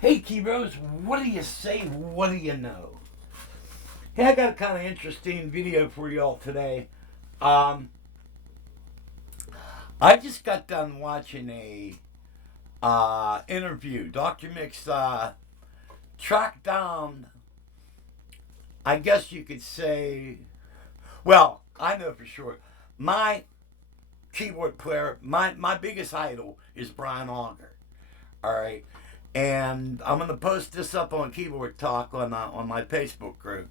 Hey, Keyros, what do you say? What do you know? Hey, I got a kind of interesting video for y'all today. Um, I just got done watching a interview. Dr. Mix tracked down, I guess you could say, well, I know for sure, my keyboard player, my biggest idol is Brian Auger. All right. And I'm going to post this up on Keyboard Talk on my Facebook group.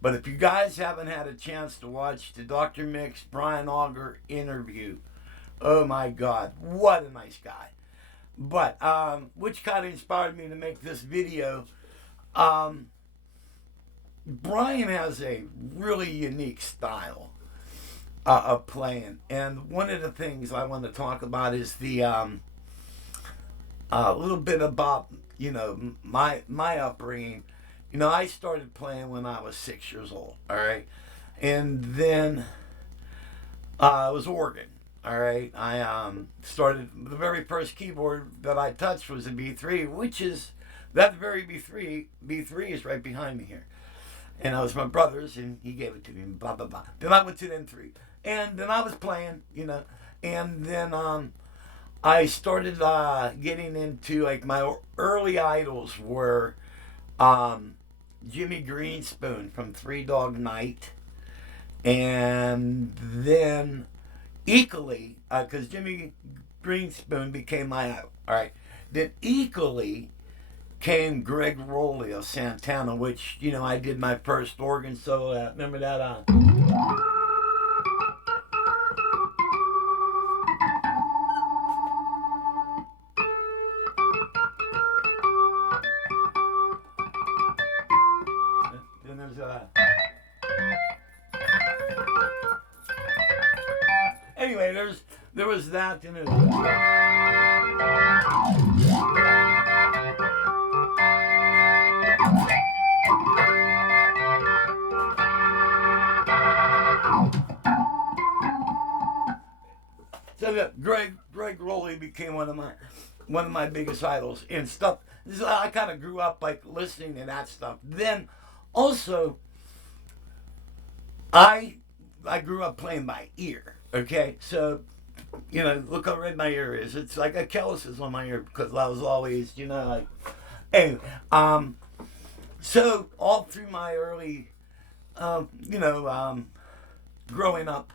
But if you guys haven't had a chance to watch the Dr. Mix Brian Auger interview, oh my God, what a nice guy. But which kind of inspired me to make this video. Um, Brian has a really unique style of playing, and one of the things I want to talk about is the a little bit about my upbringing. I started playing when I was 6 years old. All right, and then it was organ. All right, I started the very first keyboard that I touched was a B3, which is that very B3. B3 is right behind me here, and it was my brother's, and he gave it to me. Blah blah blah. Then I went to the N3, and then I was playing, and then I started getting into like my early idols were um, Jimmy Greenspoon from Three Dog Night, and then equally because Jimmy Greenspoon became my idol. All right, then equally came Greg Rowley of Santana, which I did my first organ solo. Remember that? Then there's anyway, there was that, and so that Greg Rowley became one of my biggest idols and stuff. I kind of grew up like listening to that stuff. Then also I I grew up playing by ear. Okay, so look how red my ear is. It's like a calluses on my ear because I was always like anyway. So all through my early, growing up,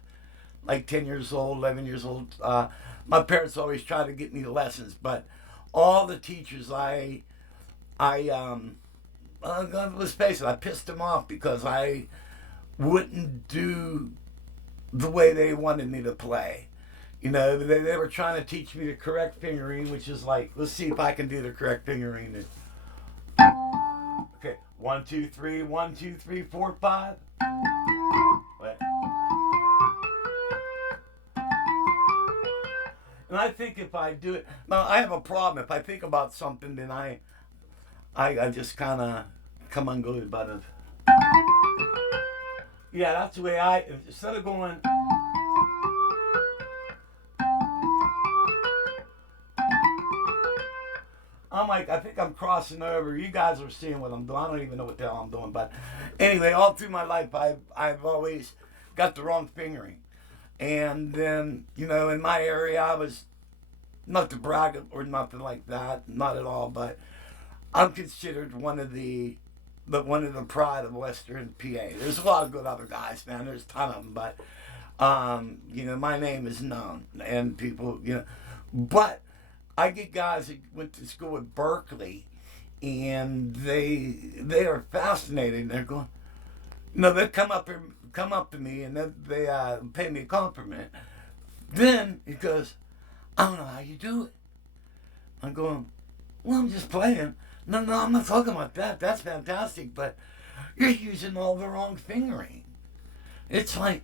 like 10 years old, 11 years old, my parents always tried to get me lessons, but all the teachers let's face it, I pissed them off because I wouldn't do the way they wanted me to play. They were trying to teach me the correct fingering, which is like, let's see if I can do the correct fingering. Okay, 1, 2, 3, 1, 2, 3, 4, 5. What? And I think if I do it, now I have a problem. If I think about something, then I just kind of come unglued. But yeah, that's the way instead of going. I'm like, I think I'm crossing over. You guys are seeing what I'm doing. I don't even know what the hell I'm doing. But anyway, all through my life, I've always got the wrong fingering. And then, in my area, I was not to brag or nothing like that, not at all. But I'm considered one of the pride of Western PA. There's a lot of good other guys, man. There's a ton of them, but my name is known, and people, but I get guys that went to school at Berkeley, and they are fascinated. They're going, they come up to me, and they pay me a compliment. Then he goes, I don't know how you do it. I'm going, well, I'm just playing. No, no, I'm not talking about that. That's fantastic, but you're using all the wrong fingering. It's like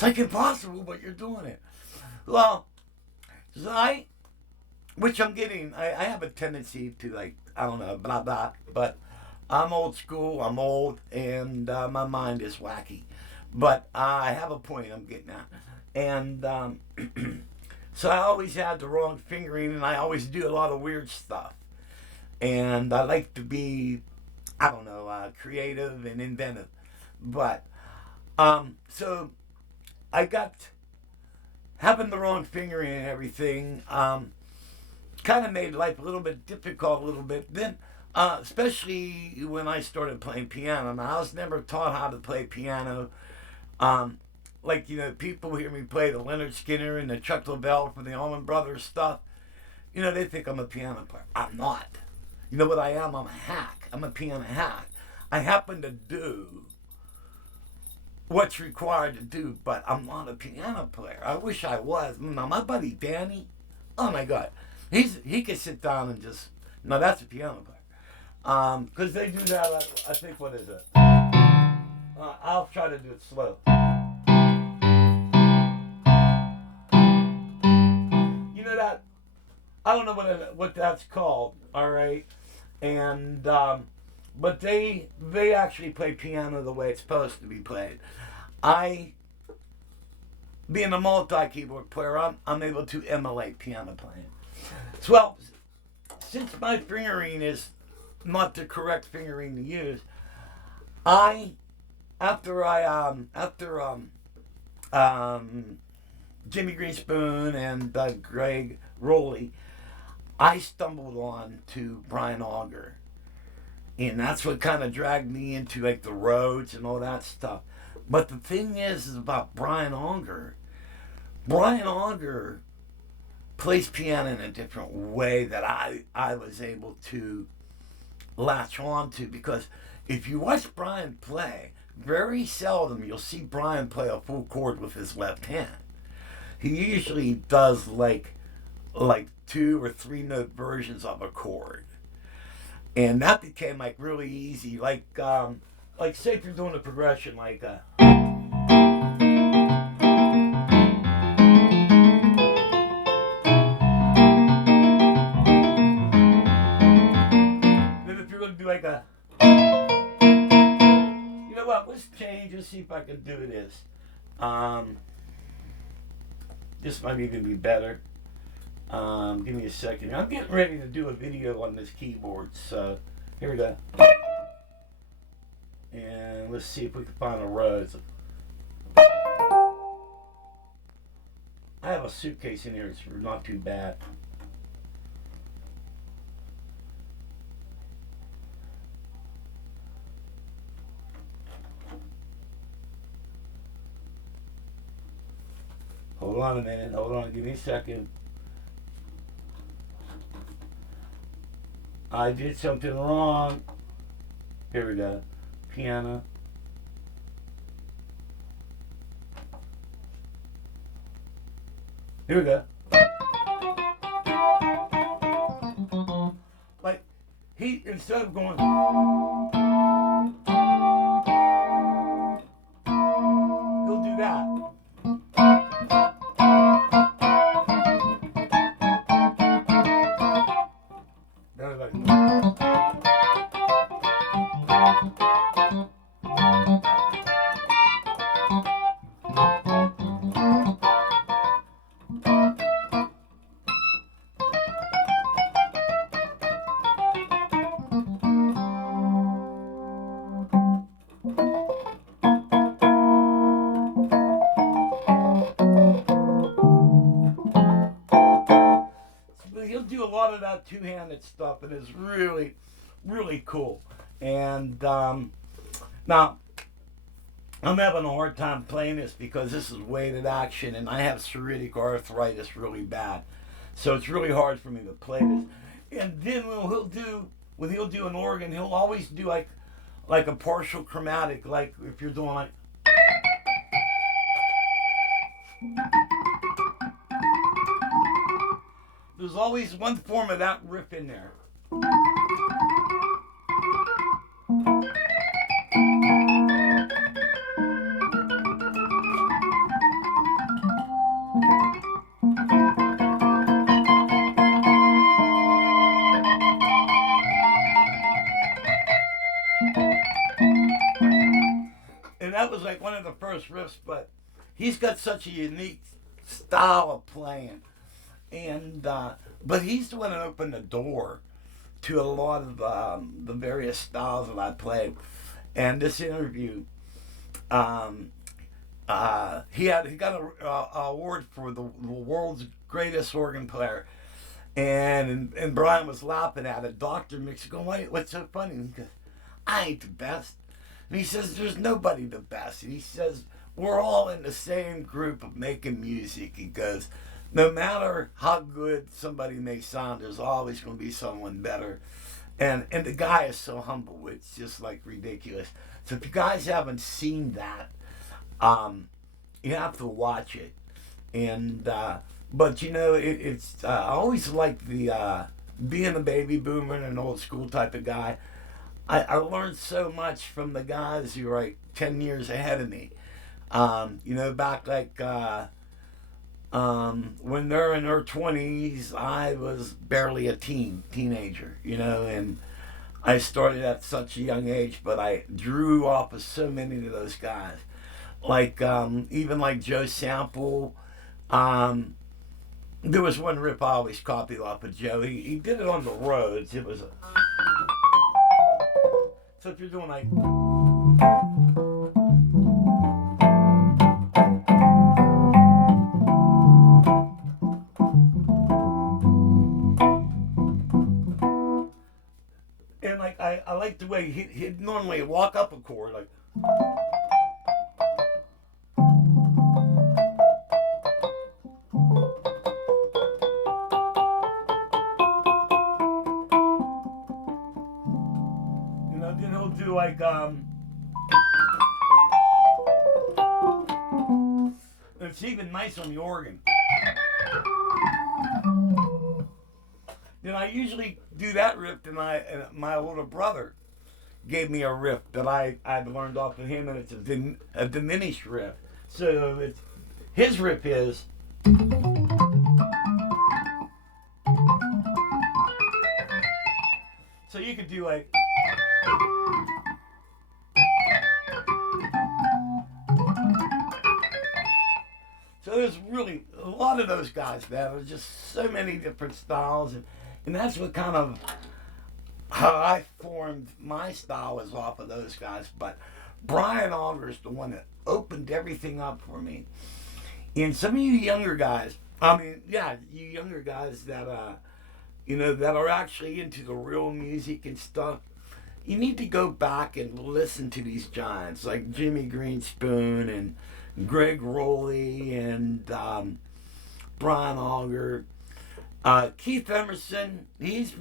impossible, but you're doing it. Well, so which I'm getting. I have a tendency to like, I don't know, blah blah, but I'm old school. I'm old, and my mind is wacky. But I have a point I'm getting at, and so I always had the wrong fingering, and I always do a lot of weird stuff. and I like to be, I don't know, creative and inventive. But so I got having the wrong fingering and everything. Kind of made life a little bit difficult, a little bit. Then, especially when I started playing piano. Now, I was never taught how to play piano. Um, like, people hear me play the Leonard Skinner and the Chuck Leavell from the Allman Brothers stuff. They think I'm a piano player. I'm not. You know what I am? I'm a hack. I'm a piano hack. I happen to do what's required to do, but I'm not a piano player. I wish I was. Now, my buddy Danny, oh my God, he can sit down and just, no, that's a piano player. Because they do that, I think, what is it? I'll try to do it slow. You know that, I don't know what that's called, all right? And, but they actually play piano the way it's supposed to be played. I, being a multi-keyboard player, I'm able to emulate piano playing. Well, since my fingering is not the correct fingering to use, after Jimmy Greenspoon and Greg Rowley, I stumbled on to Brian Auger, and that's what kind of dragged me into like the Rhodes and all that stuff. But the thing is about Brian Auger. Brian Auger plays piano in a different way that I was able to latch on to, because if you watch Brian play, very seldom you'll see Brian play a full chord with his left hand. He usually does like 2 or 3 note versions of a chord, and that became like really easy. Like say if you're doing a progression like then if you're going to do like a, you know what? Let's change. Let's see if I can do this. This might even be better. Give me a second. I'm getting ready to do a video on this keyboard, so here we go. And let's see if we can find a Rhodes. I have a suitcase in here. It's not too bad. Hold on a minute. Hold on. Give me a second. I did something wrong. Here we go. Piano. Here we go. Like, he, instead of going, he'll do that. He'll do a lot of that two-handed stuff, and it's really, really cool. And now, I'm having a hard time playing this because this is weighted action, and I have psoriatic arthritis really bad. So it's really hard for me to play this. And then when he'll do an organ, he'll always do like a partial chromatic, like if you're doing like. There's always one form of that riff in there. And that was like one of the first riffs, but he's got such a unique style of playing. And but he's the one that opened the door to a lot of the various styles that I play. And this interview, um, he got a award for the world's greatest organ player, and Brian was laughing at it. Doctor Mix going, what's so funny? And he goes, I ain't the best. And he says, there's nobody the best. And he says, we're all in the same group of making music. He goes, no matter how good somebody may sound, there's always going to be someone better. And the guy is so humble, it's just like ridiculous. So if you guys haven't seen that, you have to watch it. And but you know, it's I always like the being a baby boomer and an old school type of guy. I learned so much from the guys who are like 10 years ahead of me. You know, back like when they're in their 20s, I was barely a teenager, you know, and I started at such a young age, but I drew off of so many of those guys. Like, even like Joe Sample. There was one riff I always copied off of Joe. He did it on the roads. It was so if you're doing like, and like I like the way he'd normally walk up a chord like, you know, then he'll do like it's even nice on the organ. Then I usually do that riff, and my older brother gave me a riff that I'd learned off of him, and it's a diminished riff. So it's his riff is. So you could do like. So there's really a lot of those guys, man. There's just so many different styles, and that's what kind of how I formed my style is off of those guys. But Brian Auger is the one that opened everything up for me. And some of you younger guys, I mean, yeah, you younger guys that you know, that are actually into the real music and stuff, you need to go back and listen to these giants like Jimmy Greenspoon and Greg Rowley and Brian Auger. Keith Emerson, he's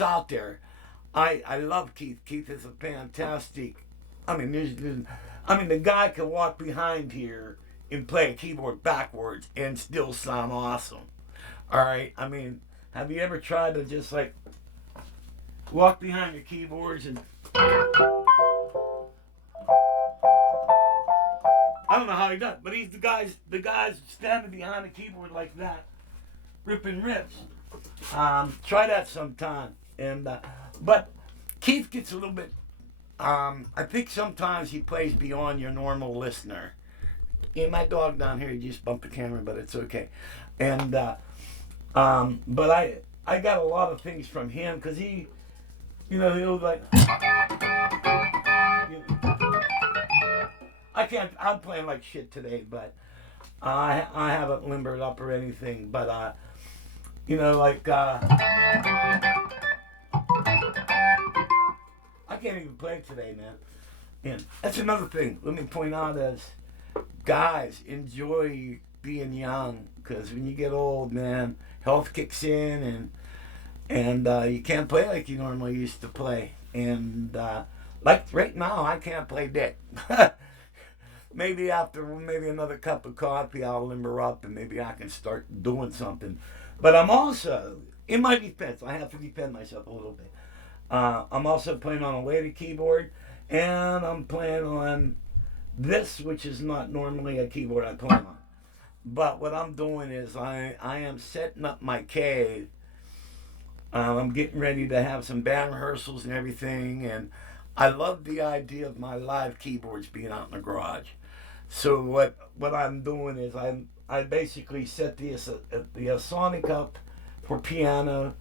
out there. I love Keith. Keith is a fantastic. I mean, the guy can walk behind here and play a keyboard backwards and still sound awesome. All right. I mean, have you ever tried to just like walk behind your keyboards and I don't know how he does, but he's the guys standing behind the keyboard like that, ripping riffs. Try that sometime. And but Keith gets a little bit. I think sometimes he plays beyond your normal listener. Yeah, my dog down here, he just bumped the camera, but it's okay. And but I got a lot of things from him because he, you know, he'll like. I can't. I'm playing like shit today, but I haven't limbered up or anything. But you know, like I can't even play today, man. And that's another thing. Let me point out as guys, enjoy being young because when you get old, man, health kicks in and you can't play like you normally used to play. And like right now, I can't play dick. Maybe after another cup of coffee, I'll limber up and maybe I can start doing something. But I'm also, in my defense, I have to defend myself a little bit. I'm also playing on a lady keyboard, and I'm playing on this, which is not normally a keyboard I play on. But what I'm doing is I am setting up my cave. I'm getting ready to have some band rehearsals and everything, and I love the idea of my live keyboards being out in the garage. So what I'm doing is I basically set the Sonic up for piano.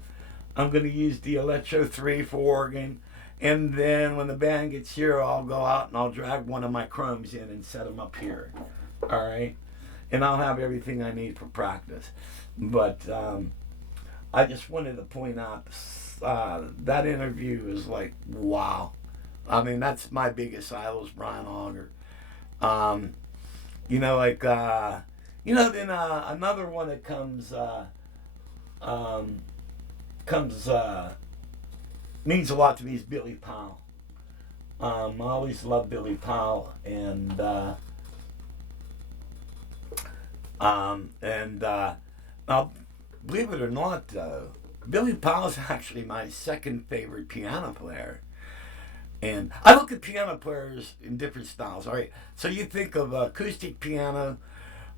I'm going to use the Electro 3 for organ. And then when the band gets here, I'll go out and I'll drag one of my chromes in and set them up here. All right? And I'll have everything I need for practice. But I just wanted to point out that interview is like, wow. I mean, that's my biggest idol is Brian Auger. Um, you know, like, then another one that um, comes means a lot to me is Billy Powell. I always loved Billy Powell, and now, believe it or not, Billy Powell is actually my second favorite piano player. And I look at piano players in different styles. All right, so you think of acoustic piano,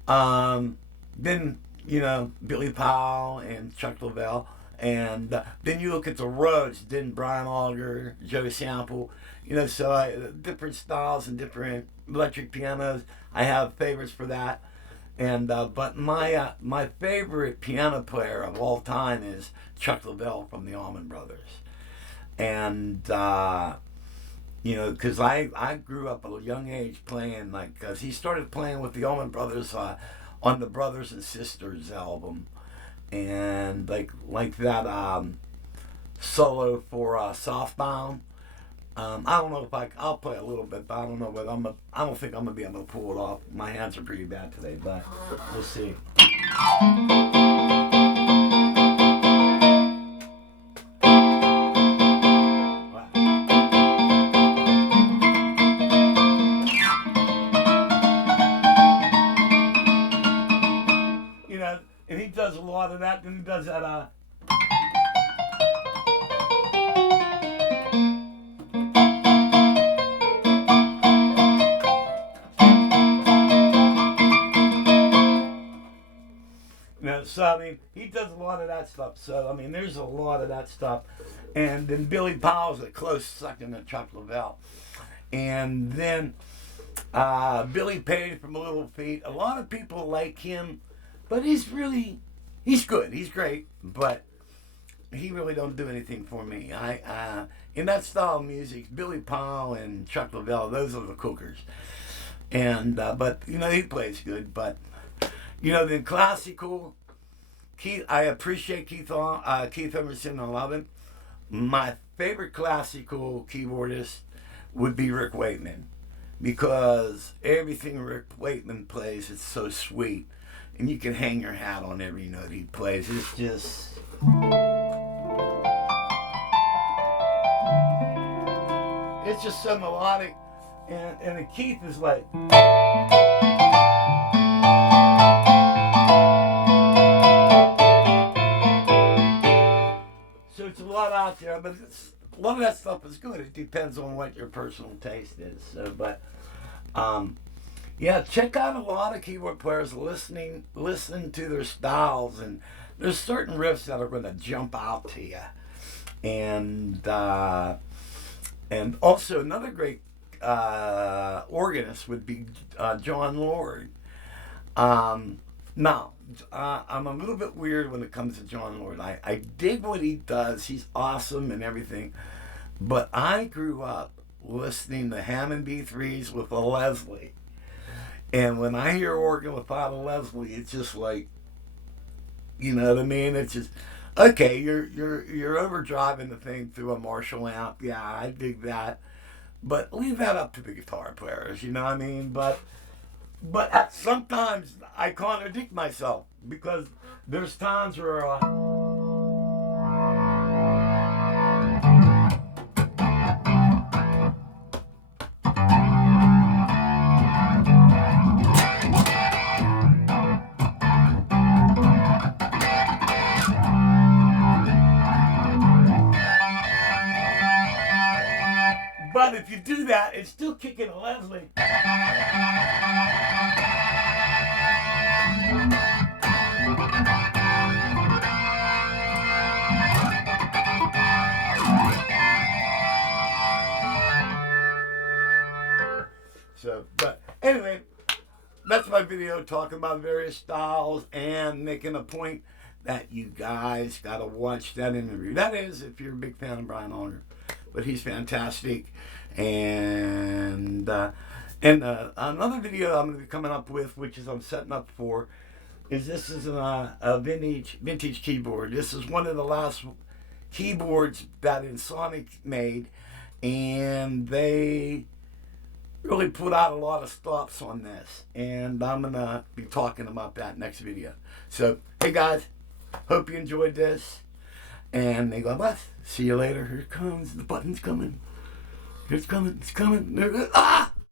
um, then Billy Powell and Chuck Leavell, and then you look at the Rhodes, then Brian Auger, Joe Sample. Different styles and different electric pianos. I have favorites for that. And but my favorite piano player of all time is Chuck Leavell from the Allman Brothers, and because I grew up at a young age playing, like, cause he started playing with the Allman Brothers on the Brothers and Sisters album, and like that solo for Softbound. I don't know if I'll play a little bit, but I don't know whether I don't think I'm gonna be able to pull it off. My hands are pretty bad today, but we'll see. And he does a lot of that. Then he does that. So I mean, he does a lot of that stuff. So I mean, there's a lot of that stuff. And then Billy Powell's a close second to Chuck Leavell. And then Billy Page from Little Feat. A lot of people like him, but he's good. He's great, but he really don't do anything for me. In that style of music, Billy Powell and Chuck Leavell, those are the cookers. And but he plays good. But the classical. I appreciate Keith Emerson. I love him. My favorite classical keyboardist would be Rick Wakeman, because everything Rick Wakeman plays is so sweet, and you can hang your hat on every note he plays. It's just so melodic, and the Keith is like. So it's a lot out there, but a lot of that stuff is good. It depends on what your personal taste is. Yeah, check out a lot of keyboard players. Listen to their styles, and there's certain riffs that are going to jump out to you. And also another great organist would be John Lord. Now, I'm a little bit weird when it comes to John Lord. I dig what he does. He's awesome and everything. But I grew up listening to Hammond B3s with a Leslie. And when I hear organ without a Leslie, it's just like, you know what I mean? It's just, okay, you're overdriving the thing through a Marshall amp. Yeah, I dig that. But leave that up to the guitar players, you know what I mean? But sometimes I contradict myself, because there's times where but if you do that, it's still kicking a Leslie. So, but anyway, that's my video talking about various styles and making a point that you guys got to watch that interview. That is, if you're a big fan of Brian Auger. But he's fantastic. And another video I'm going to be coming up with, which is I'm setting up for, is this is a vintage keyboard. This is one of the last keyboards that Ensoniq made, and they really put out a lot of stops on this, and I'm gonna be talking about that next video. So hey guys, hope you enjoyed this, and may God bless. See you later. Here it comes. The button's coming. It's coming. Ah!